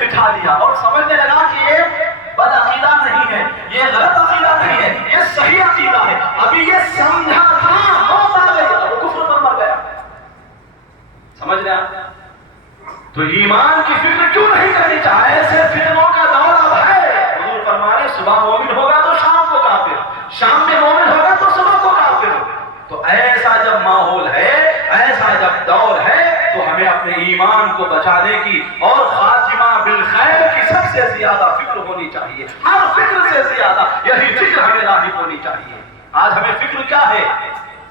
بٹھا دیا اور سمجھنے لگا کہ یہ بد عقیدہ نہیں ہے، یہ غلط عقیدہ نہیں ہے، یہ صحیح عقیدہ ہے. ابھی یہ سمجھا تھا، موت آ گئی، وہ کفر پر مر گیا. سمجھ رہے آپ؟ تو ایمان کی فکر کیوں نہیں کرنی چاہے؟ ایسے فتنوں کا دور اب ہے. حضور فرما رہے صبح مومن ہوگا تو شام کو کافر، شام میں مومن ہوگا تو صبح کو کافر. تو ایسا جب ماحول ہے، ایسا جب دور ہے، تو ہمیں اپنے ایمان کو بچانے کی اور خاتمہ بالخیر کی سب سے زیادہ فکر ہونی چاہیے. ہر فکر سے زیادہ یہی فکر ہمیں راغب ہونی چاہیے. آج ہمیں فکر کیا ہے؟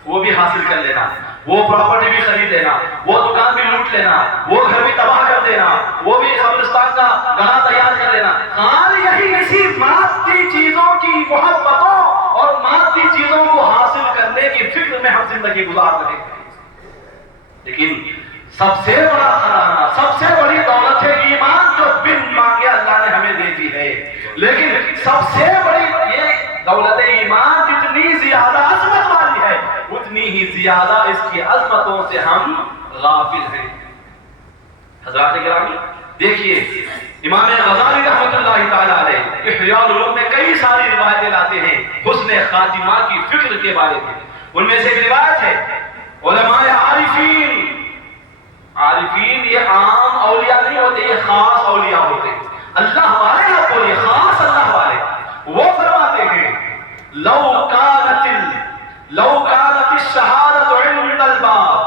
وہ بھی حاصل کر لینا، وہ پراپرٹی بھی خرید لینا، وہ دکان بھی لوٹ لینا، وہ گھر بھی تباہ کر دینا، وہ بھی قبرستان کا گڑھا تیار کر لینا. حال یہی اسی مادی چیزوں کی محبتوں اور مادی چیزوں کو حاصل کرنے کی فکر میں ہم زندگی گزار رہے ہیں. لیکن سب سے بڑا خزانہ، سب سے بڑی دولت ہے ایمان، جو بن مانگے اللہ نے ہمیں دے دی ہے. لیکن سب سے بڑی یہ دولت ایمان جتنی زیادہ عظمت والی ہے، اتنی ہی زیادہ اس کی عظمتوں سے ہم غافل ہیں. حضرات گرامی دیکھیے، امام غزالی رحمۃ اللہ تعالی علیہ احیاء العلوم میں کئی ساری روایتیں لاتے ہیں حسن خاتمہ کی فکر کے بارے میں. ان میں سے ایک روایت ہے، علماء عارفین یہ عام اولیاء نہیں ہوتے، یہ خاص اولیاء ہوتے ہیں. اللہ والے آپ بولیے، خاص اللہ والے. وہ فرماتے ہیں لو كانت الشهادة عند الباب،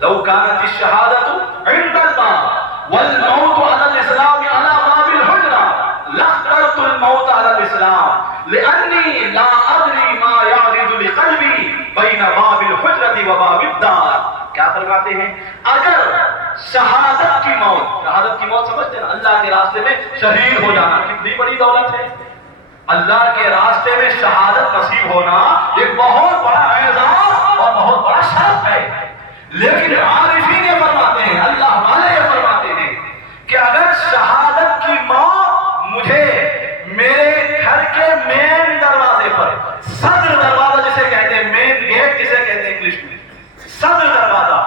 لو كانت الشهادة عند الباب والموت على الإسلام على باب الحجرة لاخترت الموت على الإسلام لأني لا أدري ما يعرض لقلبي بين باب الحجرة وباب الدار. کیا فرماتے ہیں؟ اگر شہادت کی موت سمجھتے ہیں اللہ کے راستے میں شہید ہو جانا کتنی بڑی دولت ہے. اللہ کے راستے میں شہادت نصیب ہونا ایک بہت بڑا اعزاز اور بہت بڑا شرف ہے. لیکن عارفین یہ فرماتے ہیں، اللہ والے یہ فرماتے ہیں کہ اگر شہادت کی موت مجھے میرے گھر کے مین دروازے پر، صدر دروازہ جسے کہتے ہیں، مین گیٹ جسے کہتے ہیں انگلش میں، صدر دروازہ،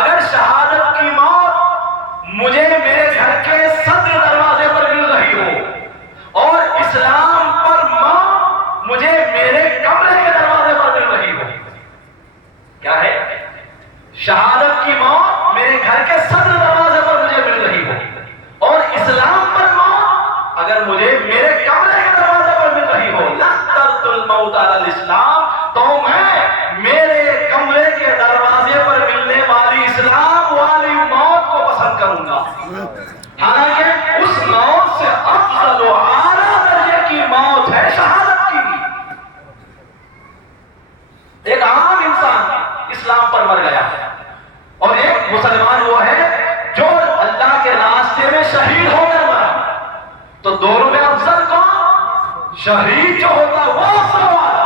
اگر شہادت کی موت مجھے میرے گھر کے صدر دروازے پر مل رہی ہو اور اسلام پر موت مجھے میرے کمرے کے دروازے پر مل رہی ہو. کیا ہے؟ شہادت کی موت میرے گھر کے صدر دروازے پر مجھے مل رہی ہو اور اسلام پر موت اگر مجھے میرے کمرے کے دروازے پر مل رہی ہو، لاخترت الموت علی الاسلام، تو میں میرے کمرے کے دروازے پر ملنے والی اسلام والی موت کو پسند کروں گا. حالانکہ اس موت سے افضل و اعلیٰ درجے کی موت ہے شہادت کی. ایک عام انسان اسلام پر مر گیا اور ایک مسلمان وہ ہے جو اللہ کے راستے میں شہید ہو کر مرا. تو دونوں میں افضل کون؟ شہید جو ہوگا وہ افضل والا.